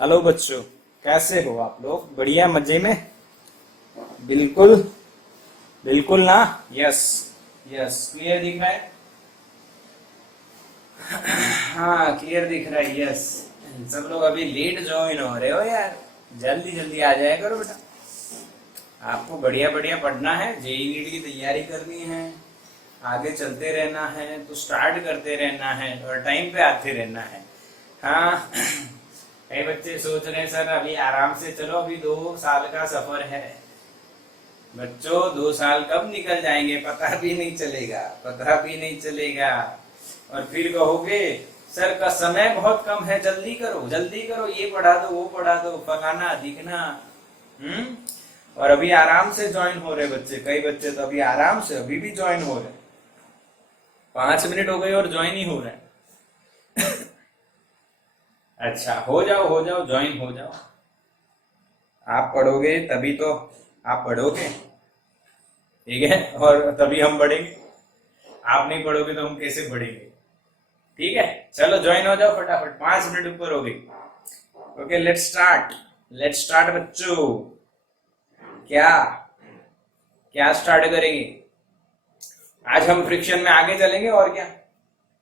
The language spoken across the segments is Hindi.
हेलो बच्चों, कैसे हो आप लोग? बढ़िया, मजे में? बिल्कुल। बिल्कुल ना। यस। यस, क्लियर दिख रहा है। हाँ, क्लियर दिख रहा है। यस। सब लोग अभी लेट ज्वाइन हो रहे हो यार। जल्दी जल्दी आ जाया करो बेटा। आपको बढ़िया बढ़िया पढ़ना है, जेई नीट की तैयारी करनी है, आगे चलते रहना है, तो स्टार्ट करते रहना है और टाइम पे आते रहना है। हाँ। कई बच्चे सोच रहे हैं सर अभी आराम से चलो, अभी 2 साल का सफर है। बच्चों, 2 साल कब निकल जाएंगे पता भी नहीं चलेगा, पता भी नहीं चलेगा। और फिर कहोगे सर का समय बहुत कम है, जल्दी करो, ये पढ़ा दो वो पढ़ा दो, फलाना दिखना। हम्म। और अभी आराम से ज्वाइन हो रहे बच्चे, कई बच्चे तो अभी आराम से अभी भी ज्वाइन हो रहे। 5 मिनट हो गए और ज्वाइन ही हो रहे हैं। अच्छा, हो जाओ, ज्वाइन हो जाओ। आप पढ़ोगे तभी तो आप पढ़ोगे, ठीक है, और तभी हम बढ़ेंगे। आप नहीं पढ़ोगे तो हम कैसे बढ़ेंगे? ठीक है, चलो ज्वाइन हो जाओ फटाफट, 5 मिनट ऊपर हो गई। Okay, let's start. Let's start बच्चों। क्या क्या स्टार्ट करेंगे? आज हम फ्रिक्शन में आगे चलेंगे और क्या।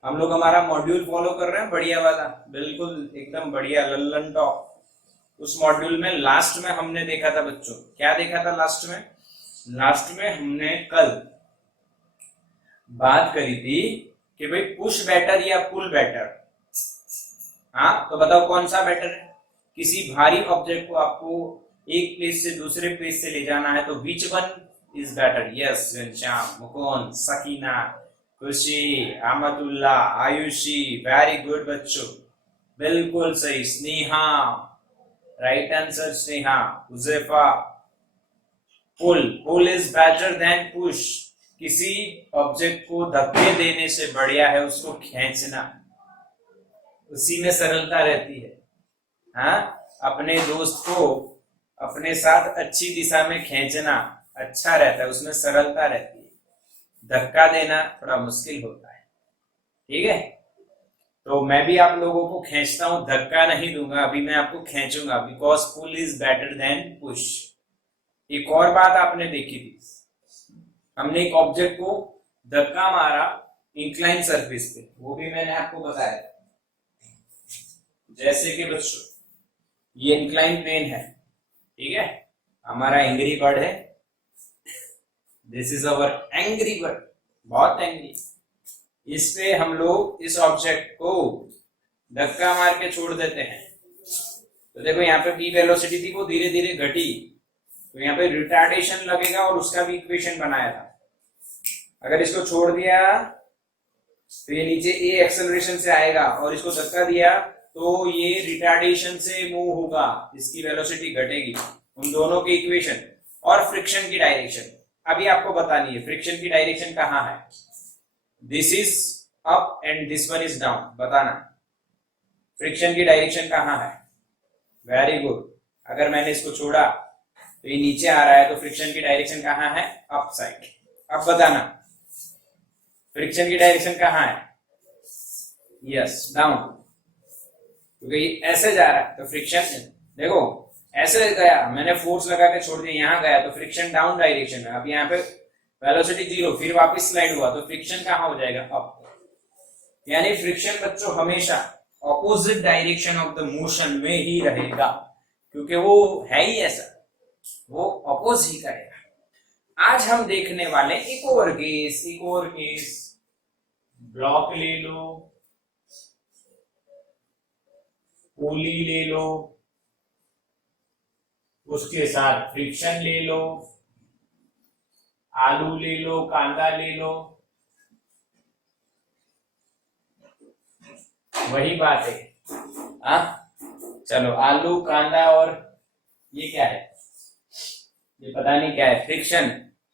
हम लोग हमारा मॉड्यूल फॉलो कर रहे हैं, बढ़िया वाला, बिल्कुल एकदम बढ़िया लल्लन टॉप। उस मॉड्यूल में लास्ट में हमने देखा था बच्चों, क्या देखा था लास्ट में? लास्ट में हमने कल बात करी थी कि भाई पुश बैटर या पुल बैटर। हाँ, तो बताओ कौन सा बेटर है? किसी भारी ऑब्जेक्ट को आपको एक प्लेस से दूसरे प्लेस से ले जाना है, तो which one is better? Yes, Ghanshyam, Mukund, Sakina, Khushi, Ahmadulla, Ayushi, very good बच्चों, बिल्कुल सही। Sneha, right answer Sneha. Huzaifa, pull, pull is better than push. किसी ऑब्जेक्ट को धक्के देने से बढ़िया है उसको खींचना, उसी में सरलता रहती है। हाँ, अपने दोस्त को अपने साथ अच्छी दिशा में खींचना अच्छा रहता है, उसमें सरलता रहती है। धक्का देना थोड़ा मुश्किल होता है। ठीक है, तो मैं भी आप लोगों को खींचता हूं, धक्का नहीं दूंगा, अभी मैं आपको खींचूंगा, because pull is better than push. एक और बात आपने देखी थी, हमने एक ऑब्जेक्ट को धक्का मारा इंक्लाइन सरफेस पे, वो भी मैंने आपको बताया। जैसे कि बच्चों ये इंक्लाइन प्लेन है, ठीक है, हमारा एंग्री बर्ड है, this is our angry bird, बहुत एंग्री। इस पे हम लोग इस ऑब्जेक्ट को धक्का मार के छोड़ देते हैं, तो देखो यहाँ पे बी वेलोसिटी थी वो धीरे धीरे घटी, तो यहाँ पे रिटार्डेशन लगेगा और उसका भी इक्वेशन बनाया था। अगर इसको छोड़ दिया तो ये नीचे ए एक्सेलरेशन से आएगा, और इसको धक्का दिया तो ये रिटार्डेशन से मूव होगा, इसकी वेलोसिटी घटेगी। उन दोनों की इक्वेशन और फ्रिक्शन की डायरेक्शन अभी आपको बतानी है। फ्रिक्शन की डायरेक्शन कहाँ है? This is up and this one is down, बताना फ्रिक्शन की डायरेक्शन कहाँ है। Very good. अगर मैंने इसको छोड़ा तो ये नीचे आ रहा है, तो फ्रिक्शन की डायरेक्शन कहाँ है? Up side. अब बताना फ्रिक्शन की डायरेक्शन कहाँ है? यस, डाउन, क्योंकि ये ऐसे जा रहा है तो फ्रिक्शन, देखो ऐसे गया, मैंने फोर्स लगा के छोड़ दिया, यहाँ गया तो फ्रिक्शन डाउन डायरेक्शन है। अब यहाँ पे वेलोसिटी 0, फिर वापस स्लाइड हुआ तो फ्रिक्शन कहाँ हो जाएगा? अप। यानी फ्रिक्शन बच्चों हमेशा opposite direction of the motion में ही रहेगा, क्योंकि वो है ही ऐसा, वो अपोज ही करेगा। आज हम देखने वाले एक और केस, ब्लॉक ले लो, पुली ले लो, उसके साथ फ्रिक्शन ले लो, आलू ले लो, कांदा ले लो, वही बात है। हाँ, चलो आलू कांदा और ये क्या है? ये पता नहीं क्या है, फ्रिक्शन।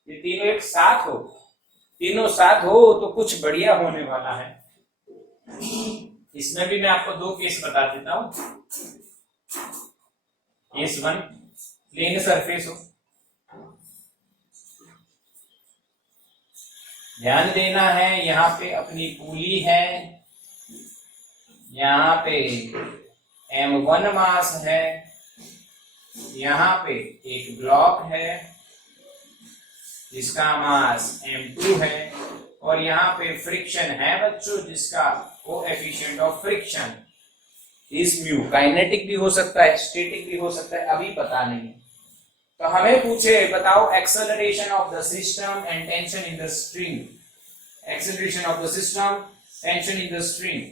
ये तीनों एक साथ हो, तीनों साथ हो तो कुछ बढ़िया होने वाला है। इसमें भी मैं आपको 2 केस बता देता हूं। केस 1, प्लेन सरफेस हो, ध्यान देना है, यहाँ पे अपनी पुली है, यहाँ पे m1 मास है, यहाँ पे एक ब्लॉक है जिसका मास m2 है, और यहाँ पे फ्रिक्शन है बच्चों जिसका coefficient of friction is mu. Kinetic भी हो सकता है, स्टैटिक भी हो सकता है, अभी पता नहीं। तो हमें पूछे बताओ acceleration of the system and tension in the string. Acceleration of the system, tension in the string.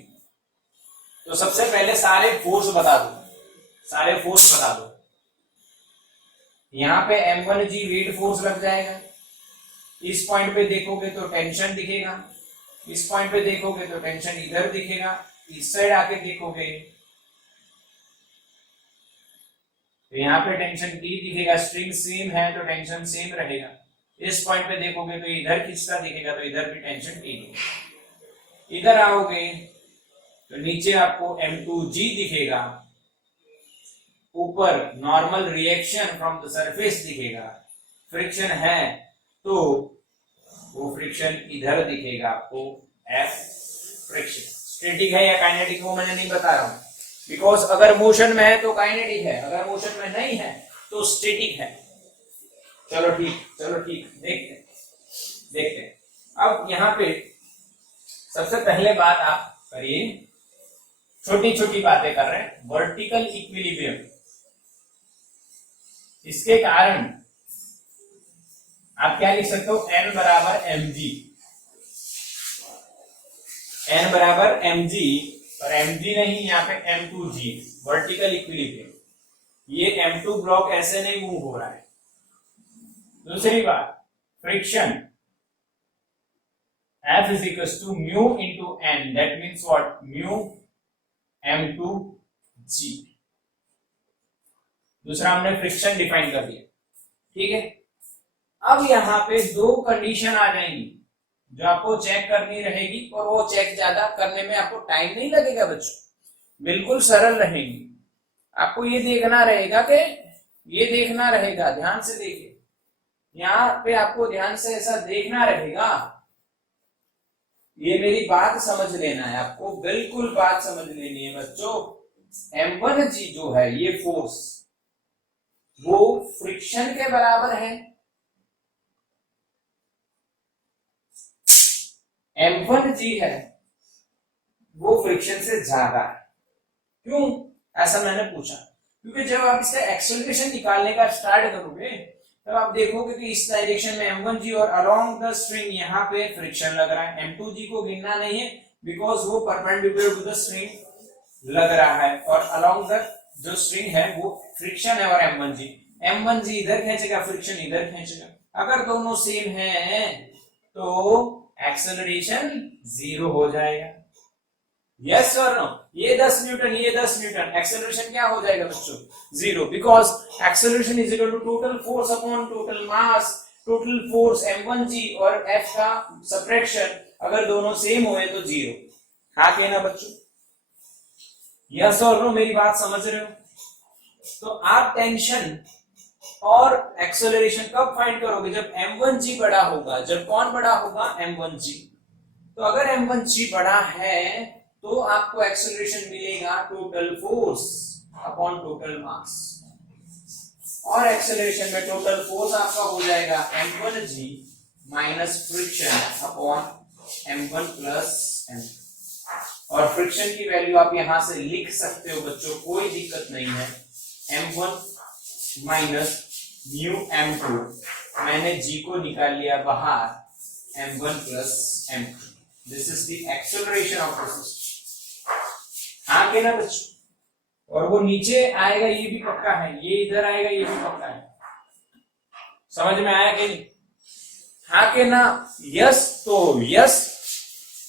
तो सबसे पहले सारे फोर्स बता दो, सारे फोर्स बता दो। यहां पे m1g वेट फोर्स लग जाएगा, इस पॉइंट पे देखोगे तो टेंशन दिखेगा, इस पॉइंट पे देखोगे तो टेंशन इधर दिखेगा, इस साइड आके देखोगे तो यहाँ पे टेंशन T दिखेगा, स्ट्रिंग सेम है तो टेंशन सेम रहेगा। इस पॉइंट पे देखोगे तो इधर खिंचता दिखेगा तो इधर भी टेंशन T दिखेगा। इधर आओगे तो नीचे आपको M2G दिखेगा, ऊपर normal reaction from the surface दिखेगा। फ्रिक्शन है तो वो फ्रिक्शन इधर दिखेगा आपको F फ्रिक्शन। स्टैटिक है या काइनेटिक वो मैंने नहीं बता रहा हूं, बिकॉज अगर मोशन में है तो काइनेटिक है, अगर मोशन में नहीं है तो स्टैटिक है। चलो ठीक, देखते। अब यहाँ पे सबसे पहले बात आप करिए, छोटी छोटी बातें कर रहे हैं। वर्टिकल इक्विलिब्रियम, इसके कारण आप क्या लिख सकते हो, n बराबर mg, n बराबर mg, और mg नहीं, यहाँ पे m2g, वर्टिकल इक्विलिब्रियम। ये m2 ब्लॉक ऐसे नहीं मूव हो रहा है। दूसरी बात, friction F is equals to mu into n, that means what, mu m2g। दूसरा हमने फ्रिक्शन डिफाइन कर दिया, ठीक है। अब यहाँ पे दो कंडीशन आ जाएंगी जो आपको चेक करनी रहेगी, और वो चेक ज्यादा करने में आपको टाइम नहीं लगेगा बच्चों, बिल्कुल सरल रहेंगी। आपको ये देखना रहेगा कि ये देखना रहेगा, ध्यान से देखिए, यहाँ पे आपको ध्यान से ऐसा देखना रहेगा। ये मेरी बात समझ लेना है आपको, बिल्कुल बात समझ लेनी है बच्चों। m1g जो है ये फोर्स, वो फ्रिक्शन के बराबर है। m1g है वो फ्रिक्शन से ज्यादा है। क्यों ऐसा मैंने पूछा, क्योंकि जब आप इसका एक्सेलरेशन निकालने का स्टार्ट करोगे तब आप देखोगे कि इस डायरेक्शन में m1g और अलोंग द स्ट्रिंग यहाँ पे फ्रिक्शन लग रहा है। m2g को गिनना नहीं है बिकॉज वो परपेंडिकुलर टू द स्ट्रिंग लग रहा है, और अलोंग द जो स्ट्रिंग है वो फ्रिक्शन है। और m1g इधर खींचेगा, फ्रिक्शन इधर खींचेगा। अगर दोनों सेम है तो एक्सेलरेशन 0 हो जाएगा। यस और नो, ये 10 न्यूटन, ये 10 न्यूटन, एक्सेलरेशन क्या हो जाएगा बच्चों, 0, because acceleration is equal to total force upon total mass. Total force m1g और F का सब्ट्रैक्शन अगर दोनों सेम हुए तो 0। हाँ कहना बच्चों, यस और नो, मेरी बात समझ रहे हो। तो आप टेंशन और एक्सेलरेशन कब फाइंड करोगे, जब m1g बड़ा होगा। जब कौन बड़ा होगा, m1g। तो अगर m1g बड़ा है तो आपको एक्सेलरेशन मिलेगा टोटल फोर्स अपॉन टोटल मास, और एक्सेलरेशन में टोटल फोर्स आपका हो जाएगा m1g minus friction upon m1 plus m। और फ्रिक्शन की वैल्यू आप यहां से लिख सकते हो बच्चों, कोई दिक्कत नहीं है। m1 माइनस म्यू m2, मैंने g को निकाल लिया बाहर, m1 plus m2। This is the acceleration of the system. हाँ के ना बच्चों, और वो नीचे आएगा ये भी पक्का है, ये इधर आएगा ये भी पक्का है। समझ में आया कि नहीं? हाँ के ना, यस तो यस,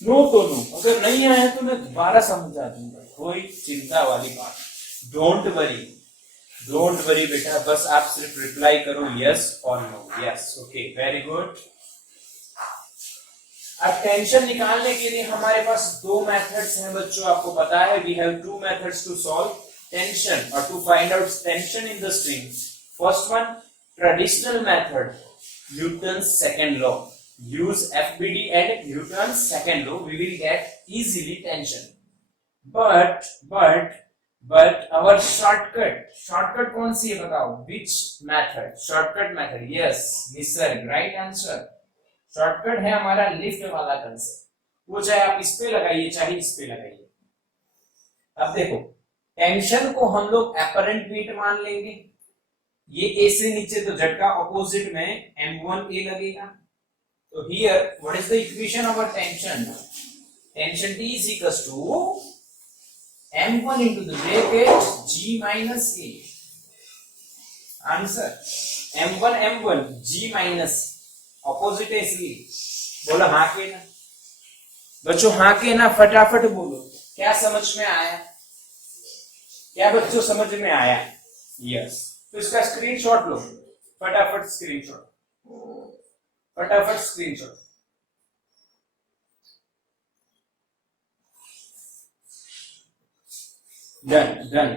नो तो नो। अगर नहीं आया तो मैं दोबारा समझा दूंगा, कोई चिंता वाली बात। डोंट वरी बेटा, बस आप सिर्फ रिप्लाई करो यस और no. Yes, okay, very good. अब टेंशन निकालने के लिए हमारे पास दो मेथड्स हैं बच्चों, आपको पता है। We have two methods to solve tension और to find out tension in the string. First one, traditional method, Newton's second law. use FBD and Newton's second law, we will get easily tension. But but our shortcut कौन सी है बताओ, which method, shortcut method, yes Nisarga, right answer. Shortcut है हमारा लिफ्ट वाला कंसेप्ट, वो चाहे आप इस पे लगाइए चाहे इस पे लगाइए। अब देखो टेंशन को हम लोग एपरेंट वेट मान लेंगे, ये ए से नीचे तो झटका ऑपोजिट में m1a लगेगा, तो here what is the equation of tension, tension T is equals to m1 into the bracket g minus a, answer m1 g minus opposite है इसलिए, बोलो हाँ के ना बच्चों, हाँ के ना, फटाफट बोलो क्या समझ में आया, क्या बच्चों समझ में आया, यस। तो इसका स्क्रीनशॉट लो, फटाफट स्क्रीनशॉट, फटाफट स्क्रीनशॉट। Done done.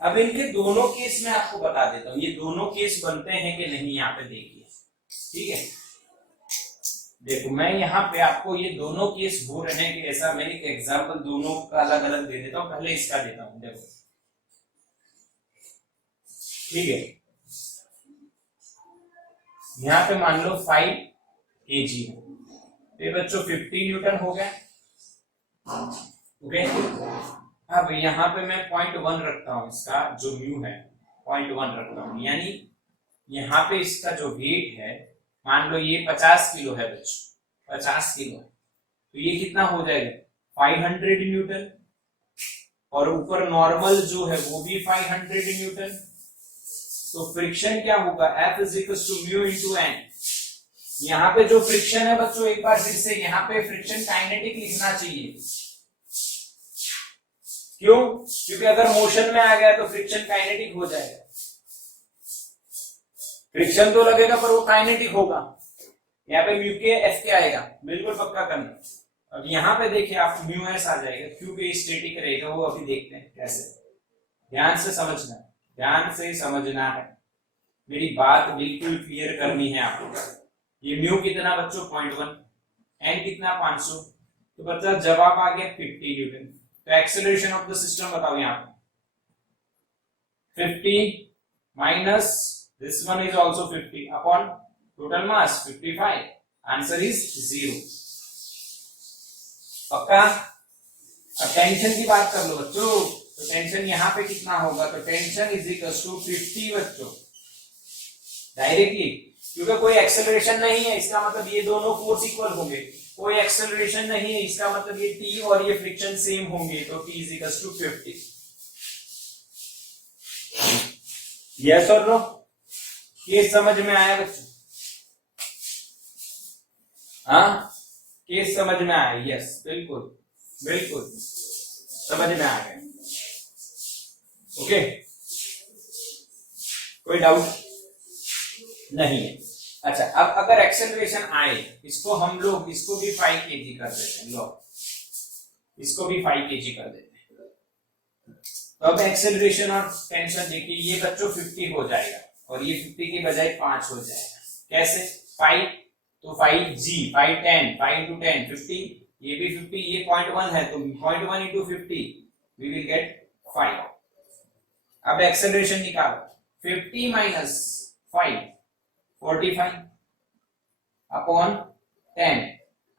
अब इनके दोनों केस मैं आपको बता देता हूं, ये दोनों केस बनते हैं कि नहीं, यहाँ पे देखिए, ठीक है। देखो मैं यहाँ पे आपको ये दोनों केस हो रहे हैं कि ऐसा, मैं एक एग्जांपल दोनों का अलग अलग दे देता हूँ, पहले इसका देता हूँ, देखो ठीक है। यहाँ पे मान लो 5 kg है, ये बच्चों 50 न्यूटन हो गया, ओके। अब यहाँ पे मैं 0.1 रखता हूँ, इसका जो म्यू है 0.1 रखता हूँ, यानी यहाँ पे इसका जो वेट है, मान लो ये 50 किलो है बच्चों, 50 किलो, तो ये कितना हो जाएगा 500 न्यूटन, और ऊपर नॉर्मल जो है वो भी 500 न्यूटन, तो फ्रिक्शन क्या होगा, F is equal to mu into N. यहाँ पे जो फ्रिक्शन है बच्चों, एक बार फिर से यहाँ पे फ्रिक्शन काइनेटिक लिखना चाहिए, क्यों, क्योंकि अगर मोशन में आ गया तो फ्रिक्शन काइनेटिक हो जाएगा, फ्रिक्शन तो लगेगा पर वो काइनेटिक होगा, यहाँ पे म्यू के एफ के आएगा, बिल्कुल पक्का करना। अब यहाँ पे देखिए आप म्यू एस आ जाएगा, क्यों पे स्टैटिक रहेगा, वो अभी देखते हैं कैसे, ध्यान से समझना, ध्यान से समझना है, मेरी बात बिल्कुल क्लियर करनी है आपको। ये म्यू कितना बच्चों 0.1, एन कितना 500, तो बच्चा जवाब आ गया 50 न्यूटन। तो एक्सेलरेशन ऑफ द सिस्टम बताओ, यहाँ पे 50 minus this one is also 50 upon total mass 55, answer is 0, पक्का। अब टेंशन की बात कर लो बच्चों, तो टेंशन यहाँ पे कितना होगा, तो टेंशन इज इक्वल टू 50 बच्चों, डायरेक्टली, क्योंकि कोई एक्सेलरेशन नहीं है, इसका मतलब ये दोनों फोर्स इक्वल होंगे, कोई एक्सेलरेशन नहीं है, इसका मतलब ये T और ये फ्रिक्शन सेम होंगे, तो T is equal to 50, yes और नो, केस समझ में आया बच्चों, हाँ केस समझ में आया, यस बिल्कुल बिल्कुल समझ में आ गया, ओके, कोई डाउट नहीं है। अच्छा अब अगर एक्सेलरेशन आए, इसको हम लोग इसको भी 5 kg कर देते हैं, लो इसको भी 5 kg कर देते हैं, तो अब एक्सेलरेशन और टेंशन देखिए, ये बच्चों 50 हो जाएगा और ये 50 के बजाय 5 हो जाएगा, कैसे 5, तो 5g 5 10 5 into 10 50, ये भी 50, ये 0.1 है तो 0.1 into 50 we will get 5। अब एक्सेलरेशन निकालो, 50 minus 5 45 upon 10,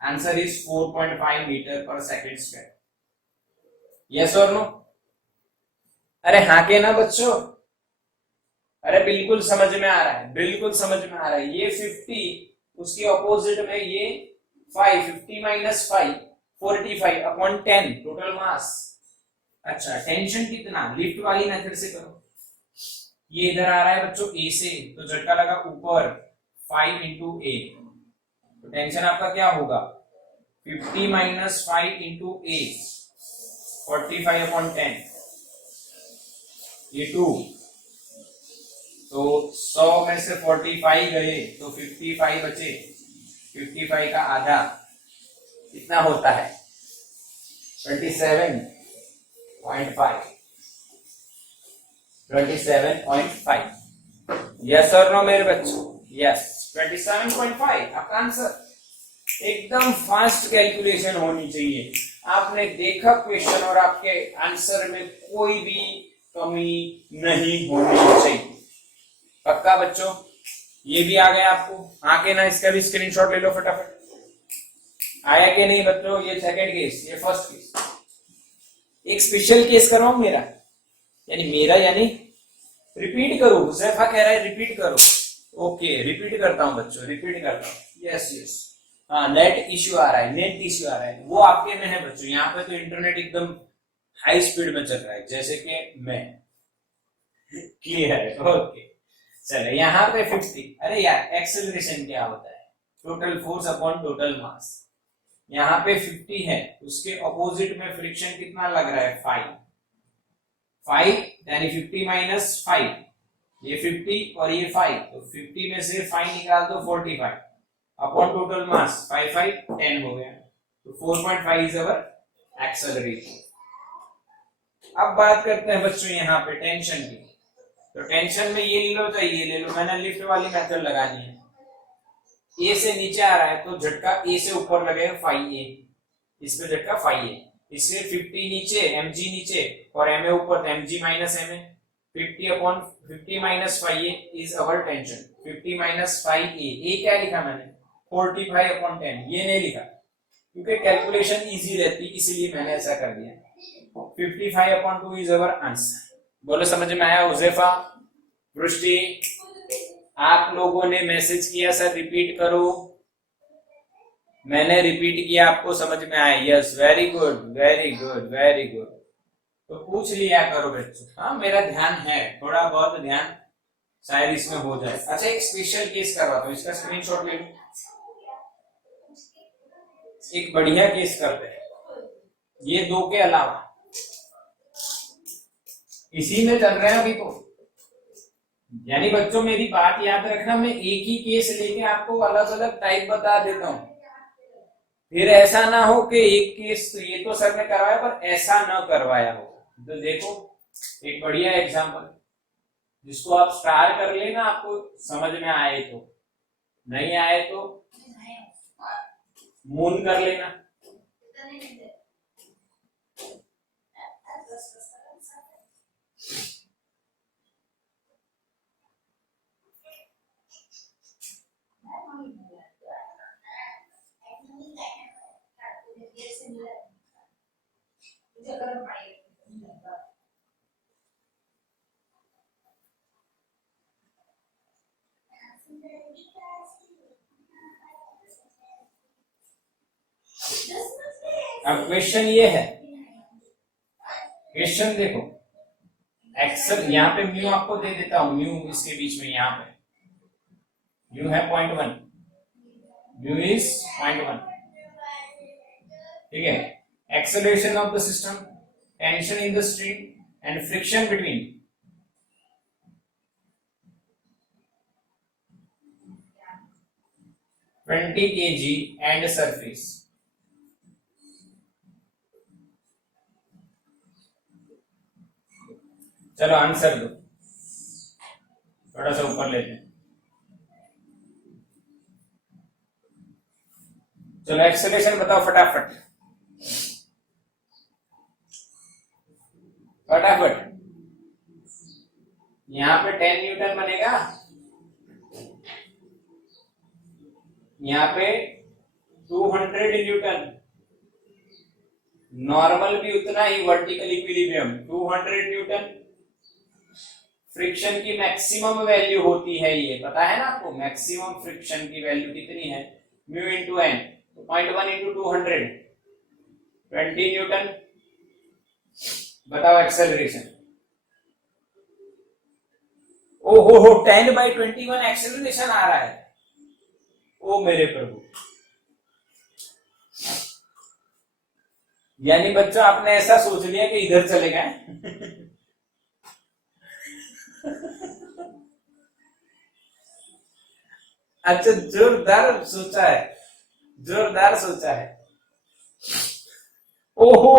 answer is 4.5 metre पर सेकंड स्क्वायर, यस और नो, अरे हाँ के ना बच्चों, अरे बिल्कुल समझ में आ रहा है, बिल्कुल समझ में आ रहा है, ये 50 उसके ऑपोजिट में ये 5, 50 माइनस 5 45 अपॉन 10 टोटल मास। अच्छा टेंशन कितना, लिफ्ट वाली मेथड से करो, ये इधर आ रहा है बच्चों ए से, तो झटका लगा ऊपर 5 इंटू ए, तो टेंशन आपका क्या होगा 50 माइनस 5 इंटू ए 45 अपॉन 10, ये 2, तो 100 में से 45 गए तो 55 बचे, 55 का आधा कितना होता है 27.5, 27.5, यस और नो मेरे बच्चों, यस 27.5 आपका आंसर। एकदम फास्ट कैलकुलेशन होनी चाहिए, आपने देखा क्वेश्चन और आपके आंसर में कोई भी कमी नहीं होनी चाहिए। पक्का बच्चों? ये भी आ गया आपको? आके ना इसका भी स्क्रीनशॉट ले लो फटाफट। आया कि नहीं बच्चों? ये सेकंड केस, ये फर्स्ट केस। एक स्पेशल केस करवाऊं मेरा, यानी रिपीट करो। हुज़ैफा कह रहा है रिपीट करो। ओके, रिपीट करता हूं बच्चों, रिपीट करता हूं। यस यस, हाँ, नेट इश्यू आ रहा है, नेट इश्यू आ रहा है। वो आपके में है बच्चों, यहाँ पे तो इंटरनेट एकदम हाई स्पीड में चल रहा है, जैसे कि मैं। क्लियर है? ओके, चलो यहाँ पे 50। अरे यार, एक्सेलरेशन क्या होता है? टोटल फोर्स अपॉन टोटल मास। यहाँ पे 50 है, उसके अपोजिट में फ्रिक्शन कितना लग रहा है? 5 यानी 50 माइनस 5, ये 50 और ये 5, तो 50 में से 5 निकाल दो 45 अपॉन टोटल मास 5 5 10 हो गया, तो 4.5 इज अवर एक्सेलरेशन। अब बात करते हैं बच्चों यहाँ पे टेंशन की। तो टेंशन में ये ले लो चाहे ये ले लो, मैंने लिफ्ट वाली मेथड लगानी है। ए से नीचे आ रहा है तो झटका ए से ऊपर लगेगा 5a, इस पे झटका 5a, इसलिए 50 नीचे, mg नीचे और ma ऊपर, तो mg minus ma। 50 upon 50 minus 5a is our tension. 50 minus 5a, ए क्या लिखा मैंने? 45 अपॉन 10, ये नहीं लिखा क्योंकि कैलकुलेशन इजी रहती, इसीलिए मैंने ऐसा कर दिया। 55 अपॉन 2 इज अवर आंसर। बोलो समझ में आया? हुज़ैफा, वृष्टि, आप लोगों ने मैसेज किया सर रिपीट करो, मैंने रिपीट किया, आपको समझ में आया? Yes, very good very good very good. तो पूछ लिया करो बच्चों। हाँ, मेरा ध्यान है, थोड़ा बहुत ध्यान शायद इसमें हो जाए। अच्छा, एक स्पेशल केस करवाता हूँ, इसका स्क्रीनशॉट ले लो। एक बढ़िया केस करते हैं, ये दो के अलावा इसी में चल रहे हैं अभी तो। यानी बच्चों मेरी बात याद रखना, मैं एक ही केस लेके आपको अलग अलग टाइप बता देता हूँ, फिर ऐसा ना हो कि एक केस तो ये तो सर ने करवाया पर ऐसा न करवाया हो। तो देखो एक बढ़िया एग्जांपल, जिसको आप स्टार कर लेना, आपको समझ में आए तो, नहीं आए तो मून कर लेना। अब क्वेश्चन ये है, क्वेश्चन देखो, एक्सेल यहाँ पे म्यू आपको दे देता हूं, म्यू इसके बीच में, यहाँ पे म्यू है 0.1, म्यू इज 0.1, ठीक है। Acceleration of the system, tension in the stream and friction between 20 kg and surface. चलो आंसर दो, थोड़ा सा ऊपर लेते हैं। चलो एक्सेलरेशन बताओ फटाफट फटाफट। यहाँ पे 10 न्यूटन बनेगा, यहाँ पे 200 न्यूटन, नॉर्मल भी उतना ही, वर्टिकल इक्विलिब्रियम 200 न्यूटन। फ्रिक्शन की मैक्सिमम वैल्यू होती है, ये पता है ना आपको, मैक्सिमम फ्रिक्शन की वैल्यू कितनी है? म्यू इंटू एन, तो 0.1 इंटू 200 20 न्यूटन। बताओ एक्सेलरेशन। ओहो हो, 10/21 एक्सेलरेशन आ रहा है। ओ मेरे प्रभु, यानी बच्चों आपने ऐसा सोच लिया कि इधर चले गए। अच्छा, जोरदार सोचा है, जोरदार सोचा है। ओहो,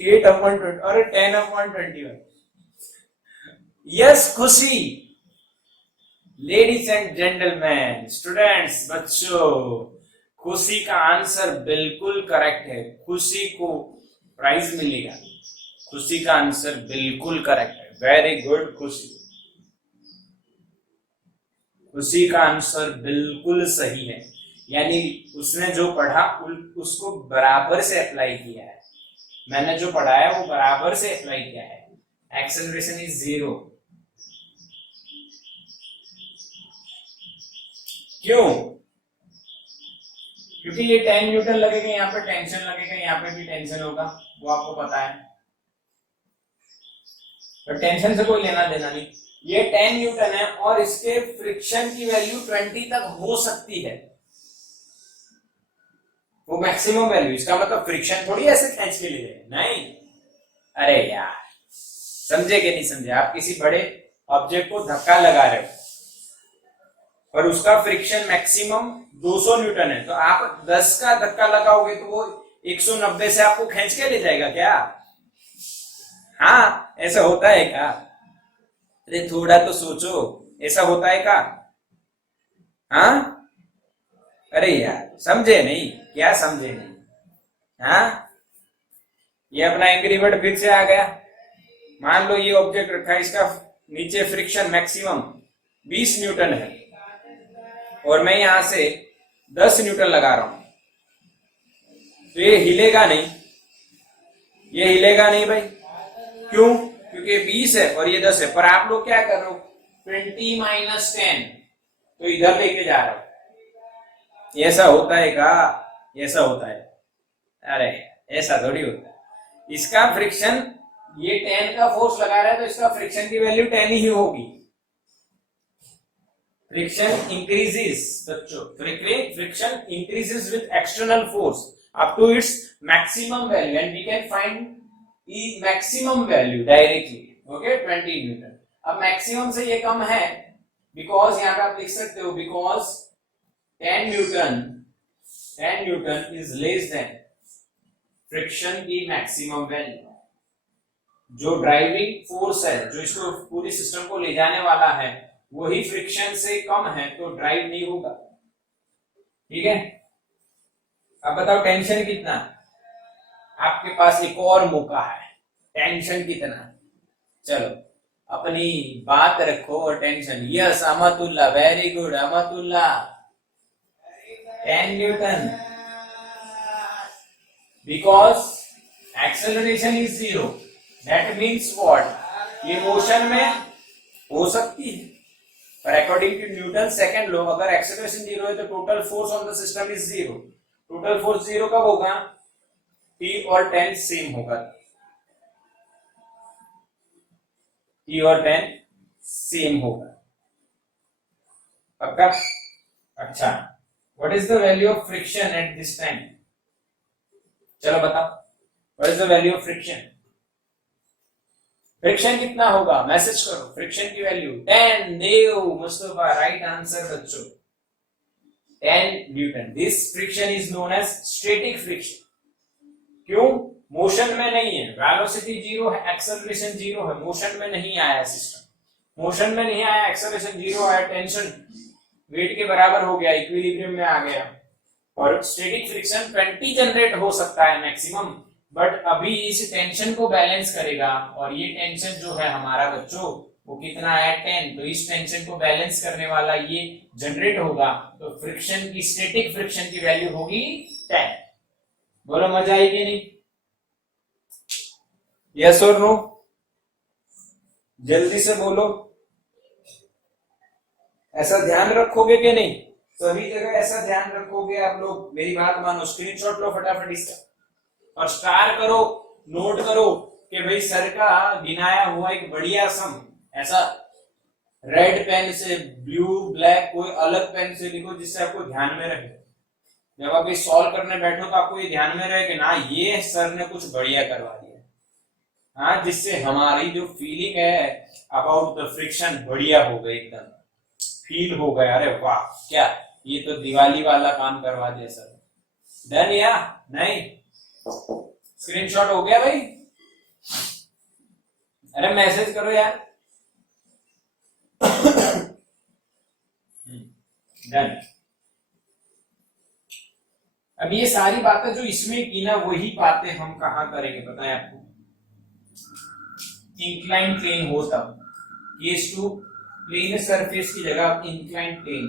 8/20 और 10/21। यस खुशी, लेडीज एंड जेंटलमैन, स्टूडेंट्स, बच्चों, खुशी का आंसर बिल्कुल करेक्ट है। खुशी को प्राइज मिलेगा, खुशी का आंसर बिल्कुल करेक्ट है, वेरी गुड खुशी। खुशी का आंसर बिल्कुल सही है, यानी उसने जो पढ़ा उसको बराबर से अप्लाई किया है, मैंने जो पढ़ाया वो बराबर से अप्लाई किया है। Acceleration is 0। क्यों? क्योंकि ये 10 न्यूटन लगेगा, यहाँ पे टेंशन लगेगा, यहाँ पे भी टेंशन होगा, वो आपको पता है, तो टेंशन से कोई लेना देना नहीं। ये 10 न्यूटन है और इसके फ्रिक्शन की वैल्यू 20 तक हो सकती है, वो मैक्सिमम वैल्यू। इसका मतलब फ्रिक्शन थोड़ी ऐसे खींच के ले रहे, नहीं। अरे यार, समझे कि नहीं समझे? आप किसी बड़े ऑब्जेक्ट को धक्का लगा रहे हो और उसका फ्रिक्शन मैक्सिमम 200 न्यूटन है, तो आप 10 का धक्का लगाओगे तो वो 190 से आपको खींच के ले जाएगा क्या? हाँ, ऐसा होता है क्या? अरे थोड़ा तो सोचो, ऐसा होता है क्या? हाँ, अरे यार समझे नहीं, क्या समझे नहीं? हाँ, ये अपना एंग्री बर्ड फिर से आ गया। मान लो ये ऑब्जेक्ट रखा है, इसका नीचे फ्रिक्शन मैक्सिमम 20 न्यूटन है और मैं यहां से 10 न्यूटन लगा रहा हूं, तो ये हिलेगा नहीं, ये हिलेगा नहीं भाई। क्यों? क्योंकि 20 है और ये 10 है, पर आप लोग क्या कर रहे हो? 20 माइनस 10, तो इधर लेके जा रहे हो। ऐसा होता है क्या? ऐसा होता है? अरे ऐसा थोड़ी होता है। इसका फ्रिक्शन, ये 10 का फोर्स लगा रहा है तो इसका फ्रिक्शन की वैल्यू 10 ही होगी। फ्रिक्शन इंक्रीजेस बच्चों, friction increases with external force up to its maximum value and we can find the maximum value directly. Okay, 20 newton. अब मैक्सिमम से ये कम है, बिकॉज यहां पे आप लिख सकते हो because 10 Newton is less than friction की मैक्सिमम वैल्यू। जो ड्राइविंग फोर्स है, जो इसको पूरी सिस्टम को ले जाने वाला है, वही फ्रिक्शन से कम है तो ड्राइव नहीं होगा। ठीक है, अब बताओ टेंशन कितना? आपके पास एक और मौका है, टेंशन कितना? चलो अपनी बात रखो और tension. Yes Amatullah, very good Amatullah, 10 newton because acceleration is 0। That means what? ये मोशन में हो सकती है, पर according to Newton second law अगर एक्सेलरेशन 0 है तो total force on the system is 0। Total force 0 कब होगा? T और 10 सेम होगा, T और 10 सेम होगा। पक्का? अच्छा, what is the value of friction at this time? चलो बताओ, what is the value of friction? Friction कितना होगा? मैसेज करो फ्रिक्शन की value. 10। Dev Mustafa, right answer बच्चों, 10 newton. This friction is known as static friction. क्यों? मोशन में नहीं है, वेलोसिटी 0 है, एक्सेलरेशन 0 है, मोशन में नहीं आया सिस्टम, मोशन में नहीं आया, एक्सेलरेशन 0 आया, टेंशन वेट के बराबर हो गया, इक्विलिब्रियम में आ गया, और स्टैटिक फ्रिक्शन 20 जनरेट हो सकता है मैक्सिमम, बट अभी इस टेंशन को बैलेंस करेगा, और ये टेंशन जो है हमारा बच्चों वो कितना है? 10। तो इस टेंशन को बैलेंस करने वाला ये जनरेट होगा, तो फ्रिक्शन की, स्टैटिक फ्रिक्शन की वैल्यू होगी 10। बोलो मजा आई कि नहीं? यस और नो? जल्दी से बोलो, ऐसा ध्यान रखोगे कि नहीं? सभी जगह ऐसा ध्यान रखोगे आप लोग? मेरी बात मानो, स्क्रीनशॉट लो फटाफट इसका और स्टार करो, नोट करो कि भाई सर का गिनाया हुआ एक बढ़िया सम, ऐसा रेड पेन से, ब्लू, ब्लैक, कोई अलग पेन से लिखो जिससे आपको ध्यान में रहे। जब आप ये सॉल्व करने बैठो तो आपको ये ध्यान में रहे कि ना ये सर ने कुछ बढ़िया करवा दिया, हाँ, जिससे हमारी जो फीलिंग है अबाउट द फ्रिक्शन बढ़िया हो गई, एकदम फील हो गया, अरे वाह क्या, ये तो दिवाली वाला काम करवा दिया सर। डन या नहीं? स्क्रीनशॉट हो गया भाई? अरे मैसेज करो यार। डन। अब ये सारी बातें जो इसमें की ना, वही बातें हम कहाँ करेंगे पता है आपको? इंक्लाइन प्लेन हो तब। केस टू, प्लेन सरफेस की जगह आप इंक्लाइन प्लेन।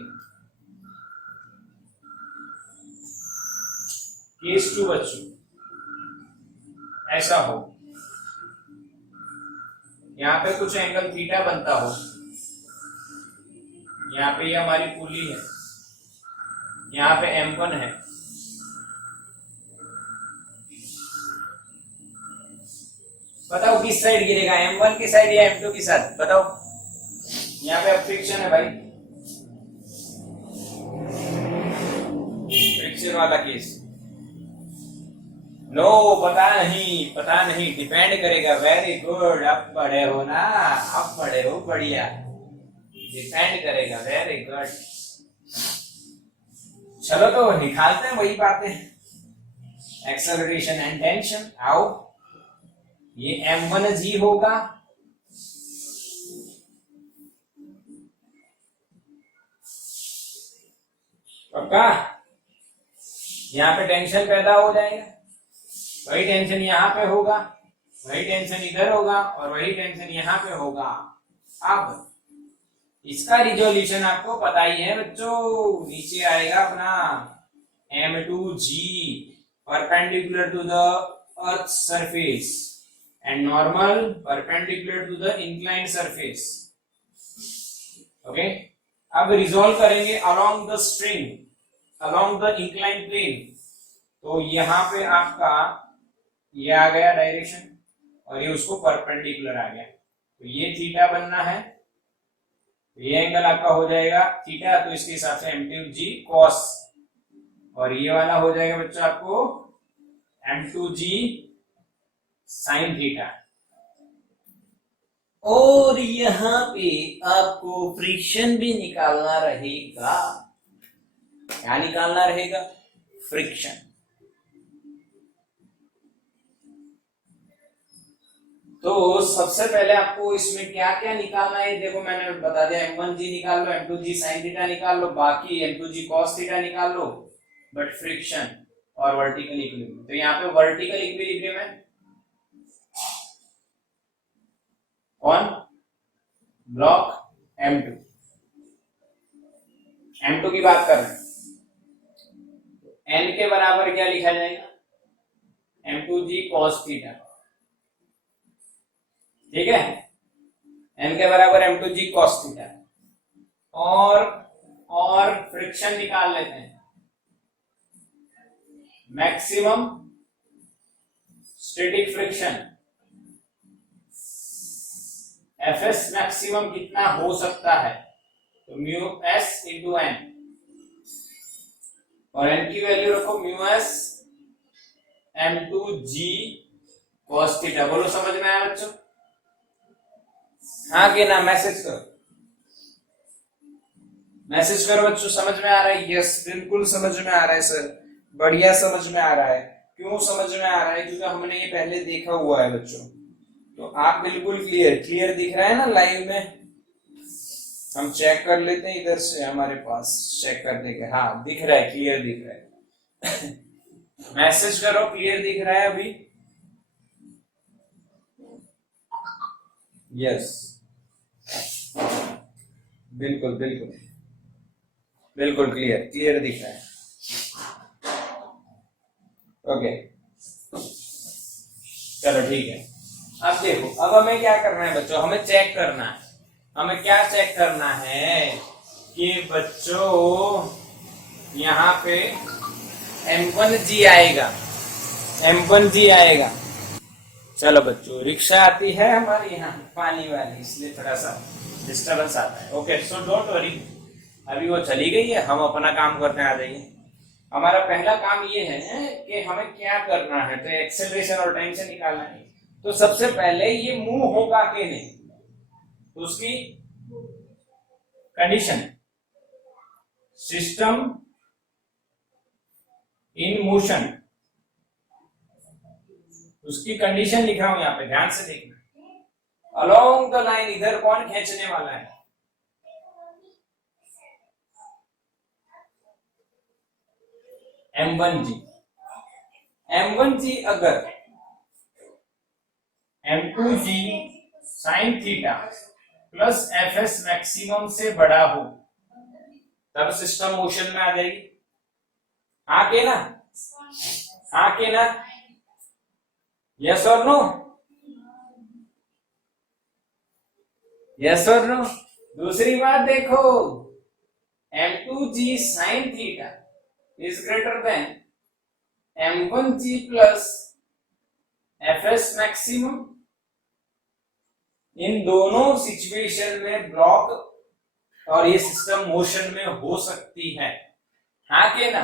केस टू बच्चों ऐसा हो, यहाँ पे कुछ एंगल थीटा बनता हो, यहाँ पे ये हमारी पुली है, यहाँ पे M1 है, बताओ किस साइड गिरेगा, M1 की साइड या M2 की साइड, बताओ। यहाँ पे अब फ्रिक्शन है भाई, फ्रिक्शन वाला केस। नो पता नहीं, डिपेंड करेगा। वेरी गुड, अब पढ़े हो ना, अब पढ़े हो, बढ़िया। डिपेंड करेगा, वेरी गुड। चलो तो निकालते हैं वही बातें, एक्सेलरेशन एंड टेंशन। आओ, ये M1G होगा, पक्का। यहाँ पे टेंशन पैदा हो जाएगा, वही टेंशन यहाँ पे होगा, वही टेंशन इधर होगा, और वही टेंशन यहाँ पे होगा। अब इसका रिजोल्यूशन आपको पता ही है बच्चों, नीचे आएगा अपना M2G perpendicular to the earth surface and normal perpendicular to the inclined surface. Okay, अब रिजोल्व करेंगे along the string, along the inclined plane. तो यहाँ पे आपका ये आ गया डायरेक्शन, और ये उसको परपेंडिकुलर आ गया, तो ये थीटा बनना है, तो ये एंगल आपका हो जाएगा थीटा, तो इसके हिसाब से M2G cos, और ये वाला हो जाएगा बच्चों आपको M2G sin थीटा। और यहाँ पे आपको फ्रिक्शन भी निकालना रहेगा। क्या निकालना रहेगा? फ्रिक्शन। तो सबसे पहले आपको इसमें क्या क्या निकालना है, देखो मैंने बता दिया, M1G निकाल लो, M2G sin थीटा निकाल लो, बाकी M2G cos थीटा निकाल लो, बट फ्रिक्शन और वर्टिकल इक्विलिब्रियम। तो यहाँ पे वर्टिकल इक्विलिब्रियम है कौन? ब्लॉक M2, M2 की बात कर रहे हैं। n के बराबर क्या लिखा जाएगा? M2G cos थीटा, ठीक है, n के बराबर M2G cos थीटा। और फ्रिक्शन निकाल लेते हैं, maximum static friction, Fs maximum कितना हो सकता है, तो म्यू s इंटू n, और n की वैल्यू रखो mu s M2G cos theta. बोलो समझ में आया बच्चों? हाँ कि ना? मैसेज करो, मैसेज करो बच्चों, समझ में आ रहा है? यस, बिल्कुल समझ में आ रहा है सर, बढ़िया समझ में आ रहा है। क्यों समझ में आ रहा है? क्योंकि हमने ये पहले देखा हुआ है बच्चों। तो आप बिल्कुल क्लियर दिख रहा है ना लाइव में? हम चेक कर लेते हैं इधर से, हमारे पास चेक कर देंगे। हाँ दिख रहा है, क्लियर दिख रहा है। मैसेज करो, क्लियर दिख रहा है अभी? यस, बिल्कुल बिल्कुल बिल्कुल क्लियर दिख रहा है। ओके चलो ठीक है। अब देखो, अब हमें क्या करना है बच्चों? हमें चेक करना है, हमें क्या चेक करना है कि बच्चों यहाँ पे M1G आएगा, M1G आएगा। चलो बच्चों, रिक्शा आती है हमारे यहाँ पानी वाली, इसलिए थोड़ा सा डिस्टर्बेंस आता है। ओके, सो डोंट वरी, अभी वो चली गई है, हम अपना काम करते हैं। आ जाइए, हमारा पहला काम ये है कि हमें क्या करना है, तो एक्सेलरेशन और टेंशन निकालना है। तो सबसे पहले ये मूव होगा कि नहीं, तो उसकी कंडीशन, सिस्टम इन मोशन, उसकी कंडीशन लिख रहा हूं यहाँ पे, ध्यान से देखना। अलोंग द लाइन, इधर कौन खींचने वाला है? M1G। M1G अगर m2g sin theta plus fs maximum से बड़ा हो तब सिस्टम मोशन में आ जाएगी। हाँ के ना, हाँ के ना, यस और नो, यस और नो। दूसरी बात देखो, m2g sin theta is greater than m1g plus fs maximum. इन दोनों सिचुएशन में ब्लॉक और ये सिस्टम मोशन में हो सकती है। हाँ के ना।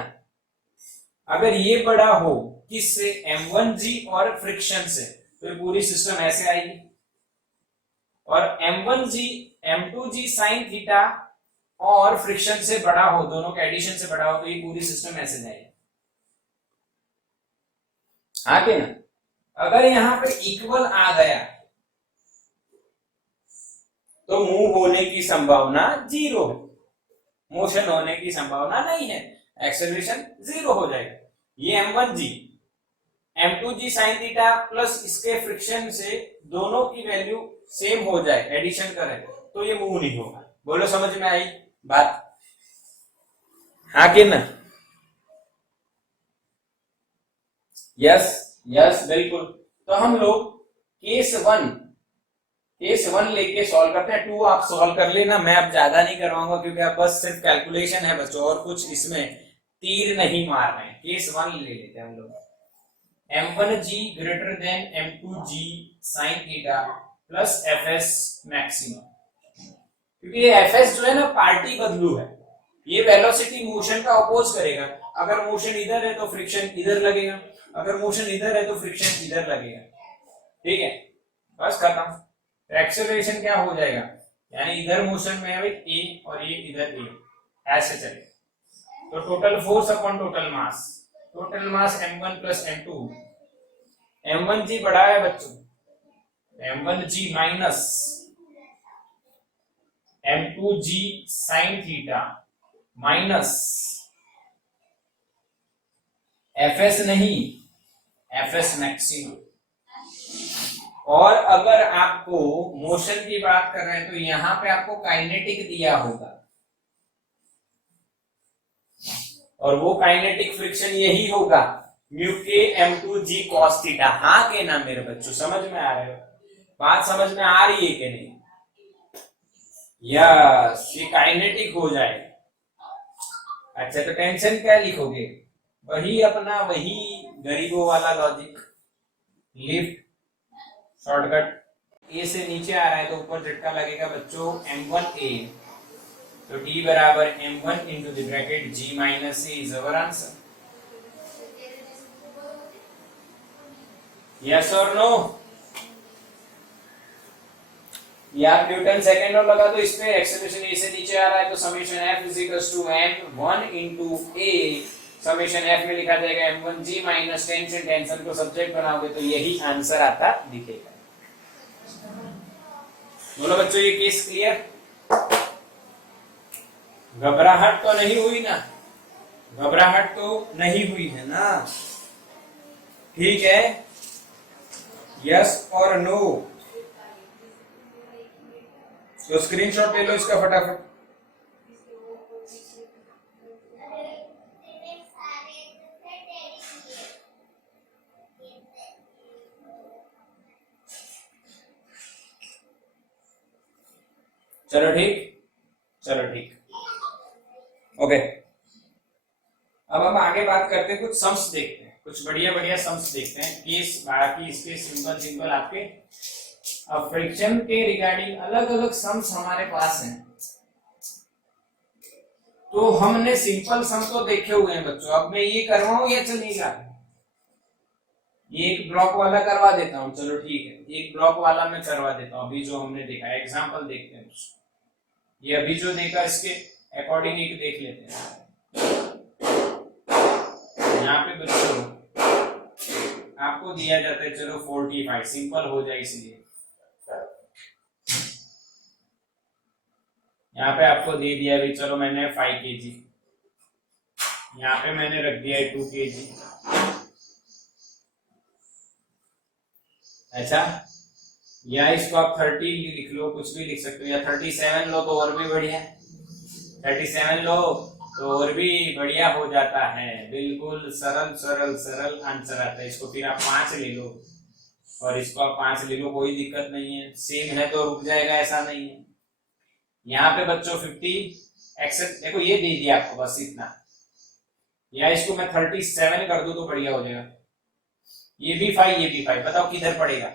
अगर ये बड़ा हो किससे, m1g और फ्रिक्शन से, तो पूरी सिस्टम ऐसे आएगी। और m1g m2g sin थीटा और फ्रिक्शन से बड़ा हो, दोनों के एडिशन से बड़ा हो, तो ये पूरी सिस्टम ऐसे जाएगी। हाँ के ना। अगर यहां पर इक्वल आ गया तो मूव होने की संभावना 0 है, मोशन होने की संभावना नहीं है, एक्सेलरेशन 0 हो जाएगा। ये m1g m2g sin theta plus इसके फ्रिक्शन से दोनों की वैल्यू सेम हो जाए, एडिशन करें, तो ये मूव नहीं होगा। बोलो समझ में आई बात? हाँ कि ना? यस यस बिल्कुल। तो हम लोग केस वन लेके सॉल्व करते हैं। 2 आप सॉल्व कर लेना, मैं अब ज्यादा नहीं करवाऊंगा क्योंकि अब बस सिर्फ कैलकुलेशन है बच्चों, और कुछ इसमें तीर नहीं मार रहे हैं। केस 1 ले लेते हैं हम लोग। m1g greater than m2g sin theta plus fs maximum. क्योंकि ये fs जो है ना पार्टी बदलू है, ये वेलोसिटी मोशन का अपोज करेगा। अगर मोशन इधर है तो फ्रिक्शन इधर लगेगा, अगर मोशन इधर है तो फ्रिक्शन इधर लगेगा। ठीक है, बस खत्म। एक्सेलरेशन क्या हो जाएगा, यानी इधर मोशन में है a और ये इधर a, ऐसे चले तो टोटल फोर्स अपॉन टोटल मास m1 प्लस m2। m1g बड़ा है बच्चों, m1g minus m2g sin theta minus fs नहीं, fs मैक्सिमम। और अगर आपको मोशन की बात कर रहे हैं तो यहां पे आपको काइनेटिक दिया होगा, और वो काइनेटिक फ्रिक्शन यही होगा म्यू के m2g cos थीटा। हाँ के ना मेरे बच्चों, समझ में आ रहे हो? बात समझ में आ रही है कि नहीं? यस, ये काइनेटिक हो जाए। अच्छा, तो टेंशन क्या लिखोगे? वही अपना वही गरीबों वाला लॉजिक, लिफ्ट शॉर्टकट। ए से नीचे आ रहा है तो ऊपर झटका लगेगा बच्चों m1a, तो d बराबर m1 into the bracket g minus a is our answer. Yes और नो? या न्यूटन सेकंड लॉ लगा दो इस पे। एक्सेलरेशन ए से नीचे आ रहा है तो summation f is equals to m1 into a, summation f में लिखा जाएगा m1g माइनस टेंशन, टेंशन को सब्जेक्ट बनाओगे तो यही आंसर आता दिखेगा। बोलो बच्चों, ये केस क्लियर? घबराहट तो नहीं हुई ना? घबराहट तो नहीं हुई है ना? ठीक है, यस और नो? तो स्क्रीनशॉट ले लो इसका फटाफट। चलो ठीक, चलो ठीक, ओके। अब हम आगे बात करते हैं, कुछ सम्स देखते हैं, कुछ बढ़िया बढ़िया सम्स देखते हैं। केस बाकी इसके सिंपल आपके। अब फ्रिक्शन के रिगार्डिंग अलग अलग सम्स हमारे पास हैं, तो हमने सिंपल सम तो देखे हुए हैं बच्चों। अब मैं ये करवाऊं या चलेगा? ये एक ब्लॉक वाला करवा देता हूं, चलो ठीक है, एक ब्लॉक वाला मैं करवा देता हूं। अभी जो हमने देखा एग्जांपल देखते हैं, ये अभी जो देखा इसके अकॉर्डिंग एक देख लेते हैं। यहाँ पे बच्चों आपको दिया जाता है, चलो 45, सिंपल हो जाए इसलिए। यहाँ पे आपको दे दिया भी, चलो मैंने 5 kg, यहाँ पे मैंने रख दिया है 2 kg। अच्छा, या इसको आप 30 लिख लो, कुछ भी लिख सकते हो, या 37 लो तो और भी बढ़िया, 37 लो तो और भी बढ़िया हो जाता है। बिल्कुल सरल सरल सरल आंसर आता है। इसको फिर आप 5 ले लो और इसको आप 5 ले लो, कोई दिक्कत नहीं है। सेम है तो रुक जाएगा, ऐसा नहीं है। यहाँ पे बच्चों 50 एक्सेप्ट, देखो ये दे दिया आपको, बस इतना। या इसको मैं 37 कर दूं तो बढ़िया हो जाएगा। ये भी 5, ये भी 5, बताओ किधर पड़ेगा,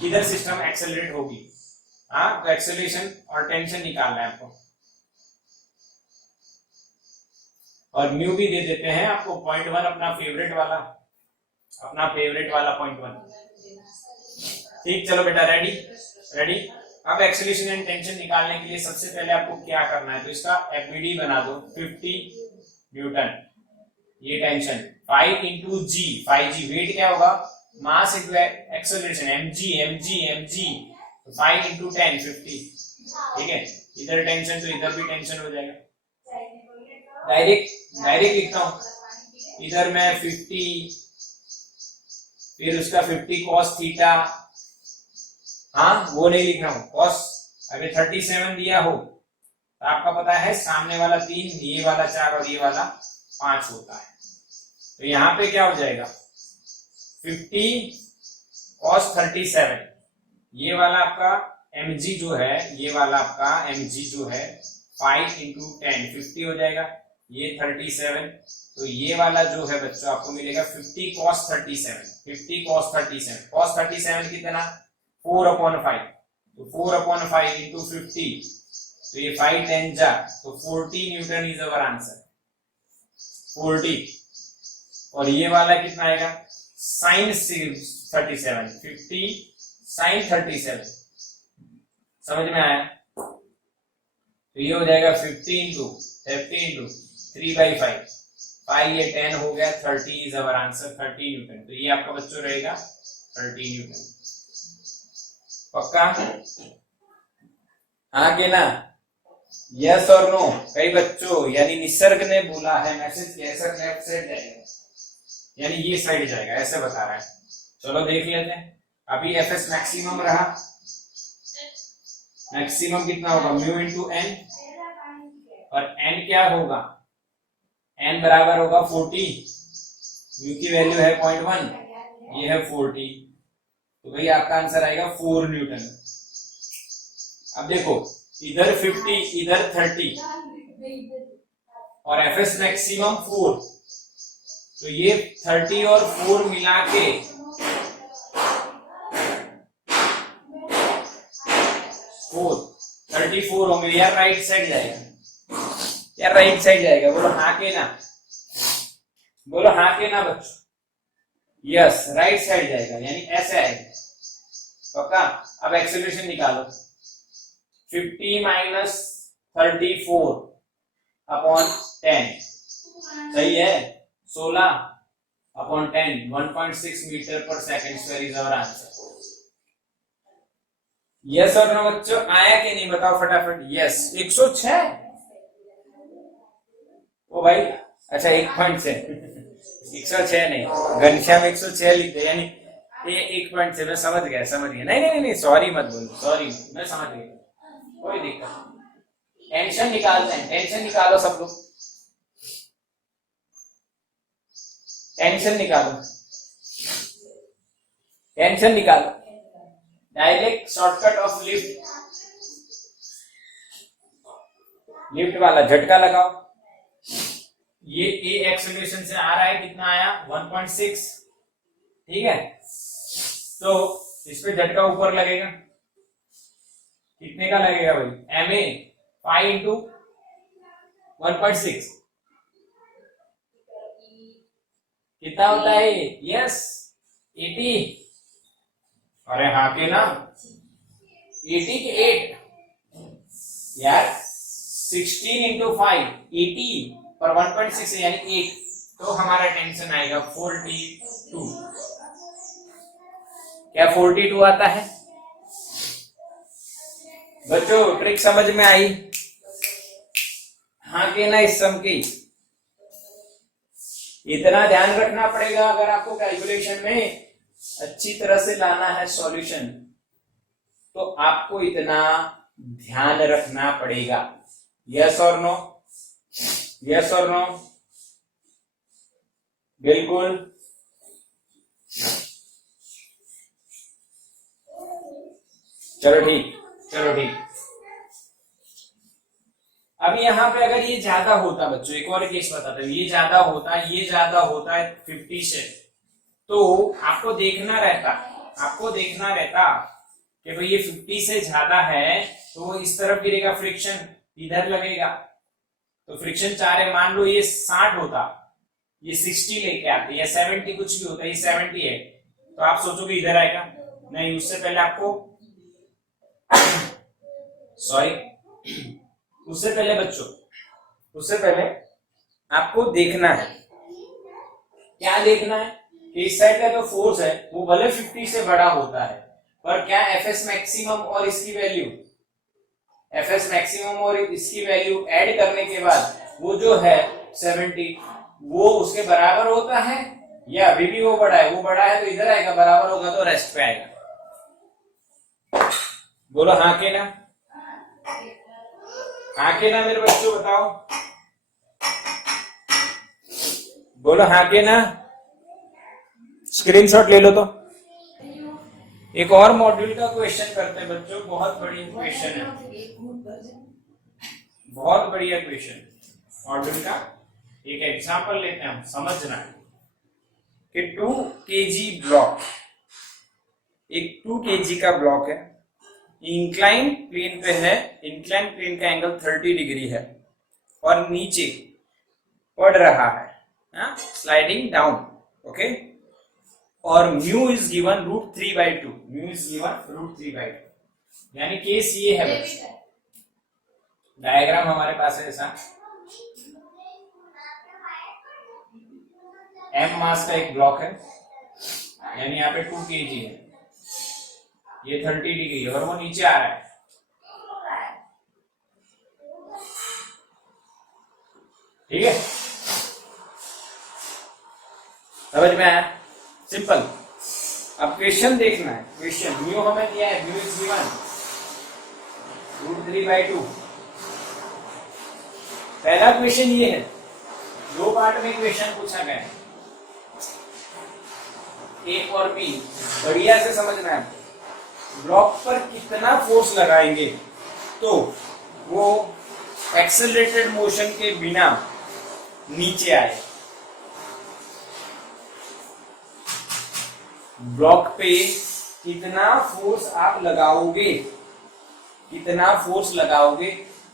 किधर सिस्टम एक्सेलरेट होगी। हाँ, तो एक्सेलरेशन और टेंशन निकालना है आपको। और म्यू भी दे देते हैं आपको, 0.1 अपना फेवरेट वाला, अपना फेवरेट वाला 0.1। ठीक, चलो बेटा, रेडी रेडी। अब एक्सेलरेशन एंड टेंशन निकालने के लिए सबसे पहले आपको क्या करना है, तो इसका एफबीडी बना दो, 50 न्यूटन। ये टेंशन 5 इंटू जी, 5g वेट क्या होगा, mass into acceleration, mg mg mg, तो 5 इंटू 10 50। ठीक है, इधर टेंशन तो इधर भी टेंशन हो जाएगा। डायरेक्ट लिखता हूं, इधर मैं 50, फिर उसका 50 cos थीटा, हाँ वो नहीं लिख रहा हूं, cos अगर 37 दिया हो तो आपका पता है सामने वाला 3, ये वाला 4 और ये वाला 5 होता है। तो यहाँ पे क्या हो जाएगा, 50 cos 37, ये वाला आपका mg जो है, ये वाला आपका mg जो है 5 इंटू 10 50 हो जाएगा। ये 37, तो ये वाला जो है बच्चों आपको मिलेगा 50 cos 37, 50 cos 37, cos 37 कितना, 4/5, तो 4/5 इंटू 50, तो ये 5 10 जा, तो 40 न्यूटन इज अवर आंसर, 40। और ये वाला कितना आएगा, sin 37, 50 sin 37, समझ में आया। तो ये हो जाएगा 50 इंटू 3/5, 5 ये 10 हो गया, 30 इज अवर आंसर, 30 न्यूटन। तो ये आपका बच्चों रहेगा 30 न्यूटन। पक्का, हाँ के ना, यस और नो। कई बच्चों, यानी निसर्ग ने बोला है, मैसेज किया है सर लेफ्ट साइड जाएगा, यानी ये साइड जाएगा, ऐसे बता रहा है। चलो देख लेते हैं। अभी एफएस मैक्सिमम रहा, मैक्सिमम कितना होगा, म्यू इंटू एन, और एन क्या होगा, एन बराबर होगा 40, म्यू की वैल्यू है 0.1, ये है 40, तो भाई आपका आंसर आएगा 4 न्यूटन। अब देखो, इधर 50 इधर 30 और एफएस मैक्सिमम 4, तो ये 30 और 4 मिला के 34 होंगे। यार राइट साइड जाएगा, यार राइट साइड जाएगा, बोलो हाँ के ना, बोलो हाँ के ना बच्चों, यस राइट साइड जाएगा, यानी ऐसे आएगा। पक्का। अब एक्सेलरेशन निकालो, 50 माइनस 34 अपॉन 10, सही है, 16 अपॉन 10, 1.6 मीटर पर second square is our answer. Yes और नो बच्चों, आया कि नहीं बताओ फटाफट। यस, 106। ओ भाई, अच्छा 1.6, 106 नहीं, घनश्याम 106 लिख दे, यानी ये 1 से, मैं समझ गया समझ गया, नहीं नहीं नहीं सॉरी मत बोलो, सॉरी, मैं समझ गया, कोई दिक्कत नहीं। टेंशन निकालते हैं, टेंशन निकालो सब लोग, टेंशन निकालो, टेंशन निकालो। Direct shortcut of lift, lift वाला झटका लगाओ। ये ए एक्सेलरेशन से आ रहा है, कितना आया 1.6, ठीक है, तो इस पे झटका ऊपर लगेगा, कितने का लगेगा भाई, एम ए 5 इंटू 1.6 कितना होता है, यस 80, अरे हाँ के ना, 80 के 8 यार, 16 इंटू 5 80 पर 1.6 यानी 8, तो हमारा टेंशन आएगा 42। क्या 42 आता है बच्चों, ट्रिक समझ में आई, हाँ के ना, इस सम की इतना ध्यान रखना पड़ेगा अगर आपको कैलकुलेशन में अच्छी तरह से लाना है सॉल्यूशन। तो आपको इतना ध्यान रखना पड़ेगा। यस और नो? यस और नो? बिल्कुल। चलो ठीक, चलो ठीक। अब यहाँ पे अगर ये ज्यादा होता बच्चों, एक और केस बताता हूं, ये ज्यादा होता है 50 से, तो आपको देखना रहता कि भाई ये 50 से ज्यादा है तो इस तरफ गिरेगा, फ्रिक्शन इधर लगेगा, तो फ्रिक्शन 4 है। मान लो ये 60 होता, ये 60 लेके आते, या 70 कुछ भी होता, ये 70 है, तो आप सोचोगे इधर आएगा? नहीं, उससे पहले आपको उससे पहले बच्चों, उससे पहले आपको देखना है, क्या देखना है कि इस साइड का जो फोर्स है वो भले 50 से बड़ा होता है, पर क्या एफएस मैक्सिमम और इसकी वैल्यू ऐड करने के बाद वो जो है 70 वो उसके बराबर होता है, या अभी भी वो बड़ा है तो इधर आएगा, बराबर होगा तो रेस्ट पे आएगा। बोलो हाँ के ना? हाँ के ना मेरे बच्चों, बताओ, बोलो हाँ के ना? स्क्रीनशॉट ले लो। तो एक और मॉड्यूल का क्वेश्चन करते हैं बच्चों, बहुत बढ़िया क्वेश्चन है, बहुत बढ़िया क्वेश्चन मॉड्यूल का। एक एग्जांपल लेते हैं, हम समझना है कि 2 kg ब्लॉक, एक 2 kg का ब्लॉक है, इंक्लाइन प्लेन पे है, इंक्लाइन प्लेन का एंगल 30 डिग्री है और नीचे पड़ रहा है, स्लाइडिंग डाउन, ओके, और म्यू इज गिवन √3/2, यानी केस ये है, डायग्राम हमारे पास है ऐसा, m मास का एक ब्लॉक है, यानी यहाँ पे 2 kg है, ये 30 डिग्री है और वो नीचे आ रहा है, ठीक है? समझ में आया? सिंपल। अब क्वेश्चन देखना है, क्वेश्चन म्यू हमें दिया है, म्यू इज गिवन √3/2। पहला क्वेश्चन ये है, 2 पार्ट में क्वेश्चन पूछा गया है, ए और बी, बढ़िया से समझना है। ब्लॉक पर कितना फोर्स लगाएंगे तो वो एक्सेलरेटेड मोशन के बिना नीचे आए। ब्लॉक पे कितना फोर्स आप लगाओगे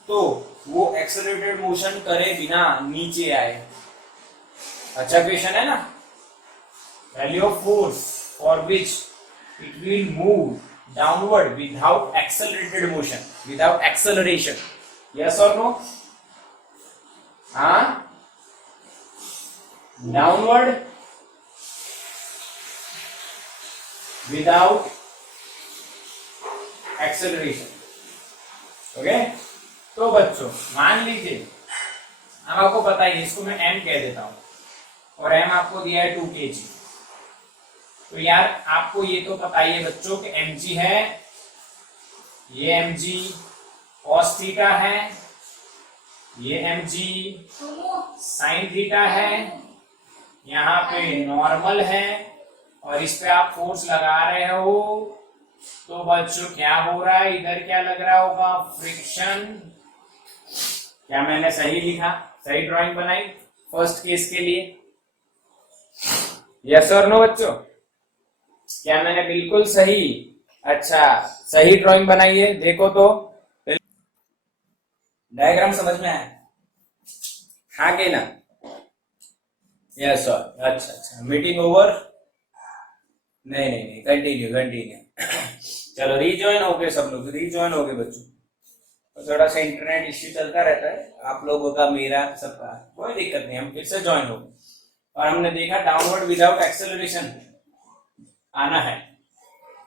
तो वो एक्सेलरेटेड मोशन करे बिना नीचे आए। अच्छा क्वेश्चन है ना? Value of force for which it will move downward without accelerated motion, without acceleration, yes और नो? हाँ, डाउनवर्ड विदाउट एक्सेलरेशन, ओके। तो बच्चों मान लीजिए, अब आपको पता है, इसको मैं m कह देता हूं और m आपको दिया है 2 kg, तो यार आपको ये तो पता ही है बच्चों कि mg है, ये mg cos थीटा है, ये mg sin थीटा है, यहाँ पे नॉर्मल है और इस पे आप फोर्स लगा रहे हो, तो बच्चों क्या हो रहा है, इधर क्या लग रहा होगा, फ्रिक्शन। क्या मैंने सही लिखा, सही ड्राइंग बनाई फर्स्ट केस के लिए? यस और नो बच्चों? क्या मैंने बिल्कुल सही, अच्छा सही ड्राइंग बनाई है? देखो तो डायग्राम समझ में आया? हाँ के ना? Yes sir. अच्छा, मीटिंग ओवर? नहीं, कंटिन्यू। चलो रीजॉइन हो गए, सब लोग रीजॉइन हो गए बच्चों। तो थोड़ा सा इंटरनेट इश्यू चलता रहता है, आप लोगों का, मेरा, सबका, कोई दिक्कत नहीं, हम फिर से ज्वाइन हो गए और हमने देखा डाउनवर्ड विदाउट एक्सेलरेशन आना है,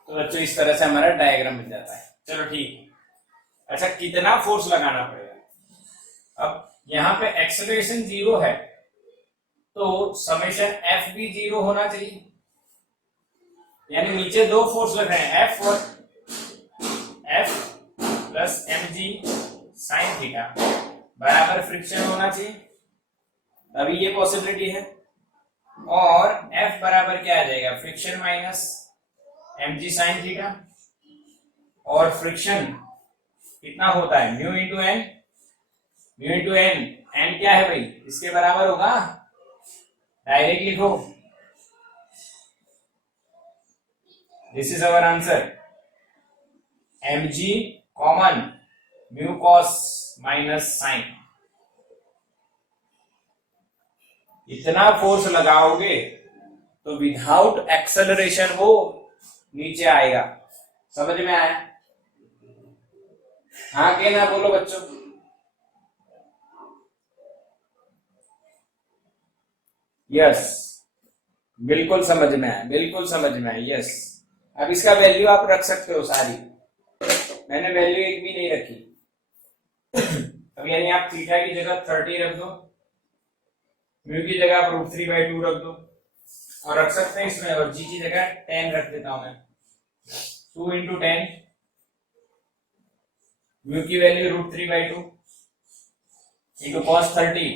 तो बच्चों इस तरह से हमारा डायग्राम मिल जाता है। चलो ठीक। अच्छा, कितना फोर्स लगाना पड़ेगा? अब यहाँ पे एक्सेलरेशन 0 है तो समेशन एफ भी 0 होना चाहिए, यानी नीचे 2 फोर्स लग रहे हैं, एफ और F plus mg sine theta बराबर फ्रिक्शन होना चाहिए, अभी ये पॉसिबिलिटी है। और F बराबर क्या आ जाएगा, friction minus mg sine theta, और फ्रिक्शन कितना होता है, mu into N, mu into N, N क्या है भाई, इसके बराबर होगा, डायरेक्ट लिखो, this is our answer, mg common mu cos minus sine. इतना फोर्स लगाओगे तो विदाउट एक्सेलरेशन वो नीचे आएगा, समझ में आया? हाँ के ना बोलो बच्चों। यस, बिल्कुल समझ में आया, बिल्कुल समझ में आया, यस। अब इसका वैल्यू आप रख सकते हो सारी, मैंने वैल्यू एक भी नहीं रखी। अब यानी आप थीटा की जगह 30 रख दो, म्यू की जगह आप √3/2 रख दो, और रख सकते हैं इसमें, और जी की जगह 10 रख देता हूं मैं, 2 × 10, म्यू की वैल्यू √3/2 इंटू cos 30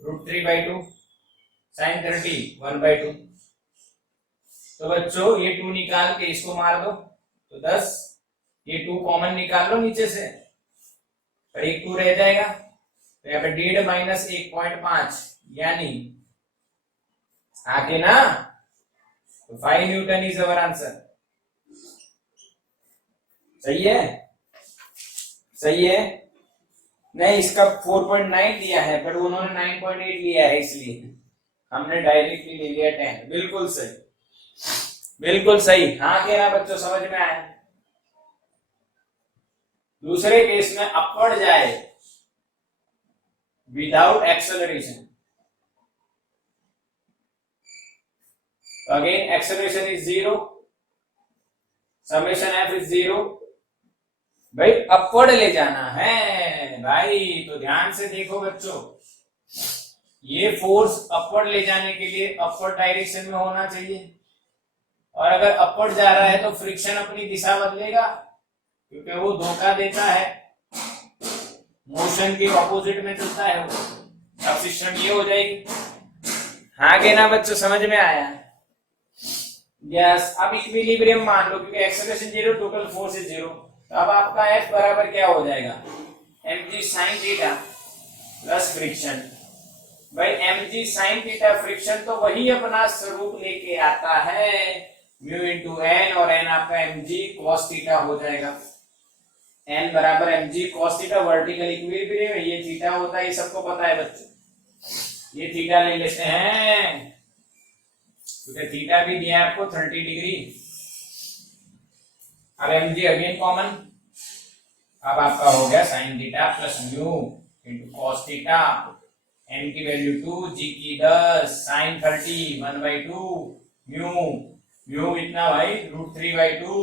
√3/2 sin 30 1/2। तो बच्चों ये 2 निकाल के इसको मार दो तो 10, ये 2 कॉमन निकाल लो नीचे से, और एक 2 रह जाएगा, तो यहाँ पे 1.5 माइनस 1.5 यानी आगे ना, तो 5 न्यूटन इज अवर आंसर। सही है, सही है। नहीं, इसका 4.9 दिया है, पर उन्होंने 9.8 लिया है, इसलिए हमने डायरेक्टली ले लिया 10। बिल्कुल सही, बिल्कुल सही। हाँ क्या बच्चों, समझ में आया? दूसरे केस में अपवर्ड जाए without acceleration, again acceleration is 0, summation F is 0। भाई अपवर्ड ले जाना है भाई, तो ध्यान से देखो बच्चों, ये फोर्स अपवर्ड ले जाने के लिए अपवर्ड डायरेक्शन में होना चाहिए, और अगर अपवर्ड जा रहा है तो फ्रिक्शन अपनी दिशा बदलेगा, क्योंकि वो धोखा देता है, मोशन के ऑपोजिट में चलता है वो। अब सिस्टम ये हो जाएगी। हाँ के ना बच्चों, समझ में आया? यस। अब इक्विलिब्रियम मान लो, क्योंकि एक्सेलरेशन 0, टोटल फोर्स इज 0, तो अब आपका F बराबर क्या हो जाएगा, mg sin theta plus friction. भाई mg sin थीटा फ्रिक्शन तो वही अपना स्वरूप लेके आता है, म्यू इंटू एन, और एन आपका mg cos थीटा हो जाएगा। एन बराबर mg cos theta, vertical equilibrium है, ये थीटा होता है, ये सबको पता है बच्चों। ये थीटा ले लेते हैं, क्योंकि थीटा भी दिया है आपको 30 डिग्री। अब mg अगेन कॉमन, अब आपका हो गया sin theta plus mu into cos theta, n की वैल्यू 2, g की 10, sin 30 1/2, म्यू, म्यू इतना भाई √3/2,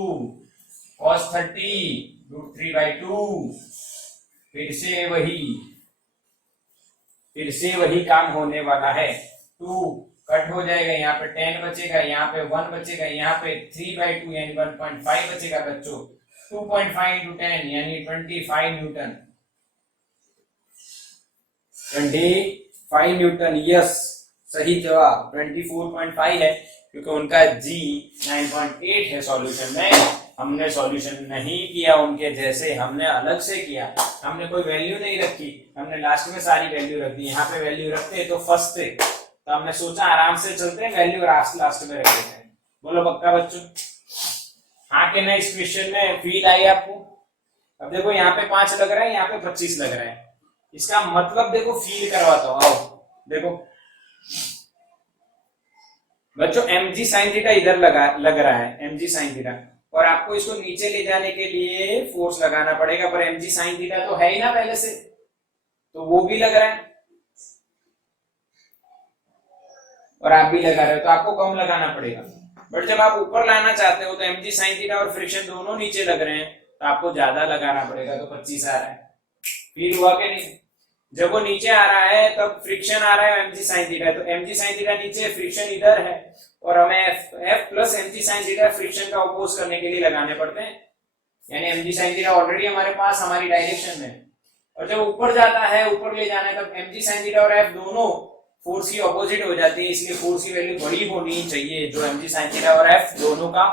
cos 30 √3/2, फिर से वही काम होने वाला है। 2 कट हो जाएगा, यहाँ पे 10 बचेगा, यहाँ पे 1 बचेगा, यहाँ पे 3/2 यानी 1.5 बचेगा बच्चों। 2.5 × 10 यानी 25 न्यूटन, 25 न्यूटन। यस, सही जवाब 24.5 है, क्योंकि उनका G 9.8 है सॉल्यूशन में। हमने सॉल्यूशन नहीं किया उनके जैसे, हमने अलग से किया, हमने कोई वैल्यू नहीं रखी, हमने लास्ट में सारी वैल्यू रख दी। यहाँ पे वैल्यू रखते तो फंसते, तो हमने सोचा आराम से चलते हैं, वैल्यू लास्ट में रख देते हैं। बोलो पक्का बच्चों? हाँ के ना? इस क्वेश्चन में फील आई आपको? अब देखो यहाँ पे 5 लग रहा है, यहाँ पे 25 लग रहा है, इसका मतलब देखो फील करवाता हूं। आओ देखो बच्चों, mg sin थीटा इधर लग रहा है, mg sin थीटा, और आपको इसको नीचे ले जाने के लिए फोर्स लगाना पड़ेगा, पर mg sin थीटा तो है ही ना पहले से, तो वो भी लग रहा है, और आप भी लगा रहे हो, तो आपको कम लगाना पड़ेगा। बट जब आप ऊपर लाना चाहते हो तो mg sin थीटा और फ्रिक्शन दोनों नीचे लग रहे हैं, तो आपको ज्यादा लगाना पड़ेगा, तो 25 आ रहा है। फील हुआ कि नहीं? जब वो नीचे आ रहा है तब फ्रिक्शन आ रहा है mg sin थीटा, तो mg sin थीटा नीचे, फ्रिक्शन इधर है, और हमें f plus mg sin theta friction का अपोज करने के लिए लगाने पड़ते हैं। यानी mg sin थीटा ऑलरेडी हमारे पास हमारी डायरेक्शन में है, और जब ऊपर जाता है, ऊपर ले जाना है, तब mg sin थीटा और f दोनों फोर्स की ऑपोजिट हो जाती है, इसलिए फोर्स की वैल्यू बड़ी होनी चाहिए जो mg sin थीटा और f दोनों का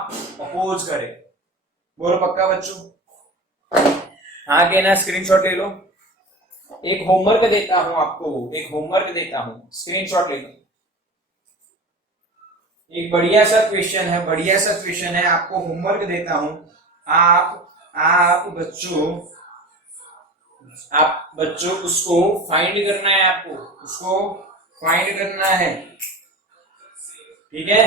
अपोज करे। बोलो पक्का बच्चों? हाँ कहना, स्क्रीनशॉट ले लो। एक होमवर्क देता हूं आपको, एक होमवर्क देता हूं, स्क्रीनशॉट ले लो। एक बढ़िया सा क्वेश्चन है, बढ़िया सा क्वेश्चन है, आपको होमवर्क देता हूं। आप बच्चों उसको फाइंड करना है, आपको उसको फाइंड करना है, ठीक है?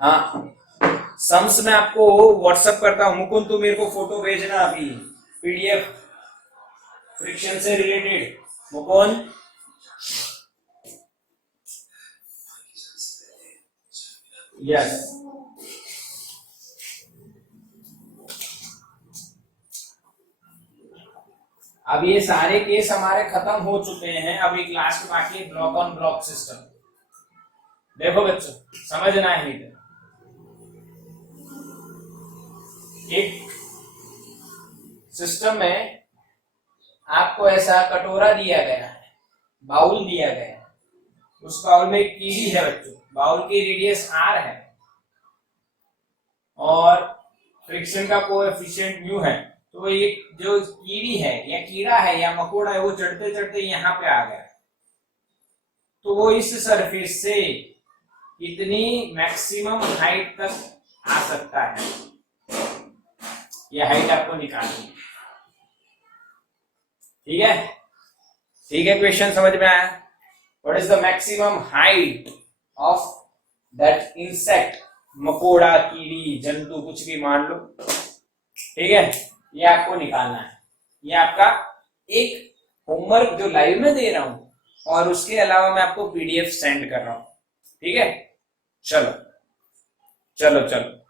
हाँ, सम्स में आपको व्हाट्सएप करता हूं, मुकुंद तू मेरे को फोटो भेजना अभी, पीडीएफ फ्रिक्शन से रिलेटेड। मुकुंद यस, अब ये सारे केस हमारे खत्म हो चुके हैं, अब एक लास्ट बाकी है, ब्लॉक ऑन ब्लॉक सिस्टम। देखो बच्चों, समझना है इधर, एक सिस्टम में आपको ऐसा कटोरा दिया गया है, बाउल दिया गया है, उस बाउल में एक कीड़ी है बच्चों, बाउल की रेडियस r है और फ्रिक्शन का कोएफिशिएंट म्यू है। तो ये जो कीड़ी है या कीड़ा है या मकोड़ा है, वो चढ़ते चढ़ते यहाँ पे आ गया, तो वो इस सरफेस से कितनी मैक्सिमम हाइट तक आ सकता है, ये हाइट आपको निकालनी है, ठीक है? ठीक है, क्वेश्चन समझ में आया? What is the maximum height of that insect, मकोड़ा, कीड़ी, जंतु, कुछ भी मान लो, ठीक है? ये आपको निकालना है। ये आपका एक होमवर्क जो लाइव में दे रहा हूं, और उसके अलावा मैं आपको पीडीएफ सेंड कर रहा हूं, ठीक है? चलो चलो चलो।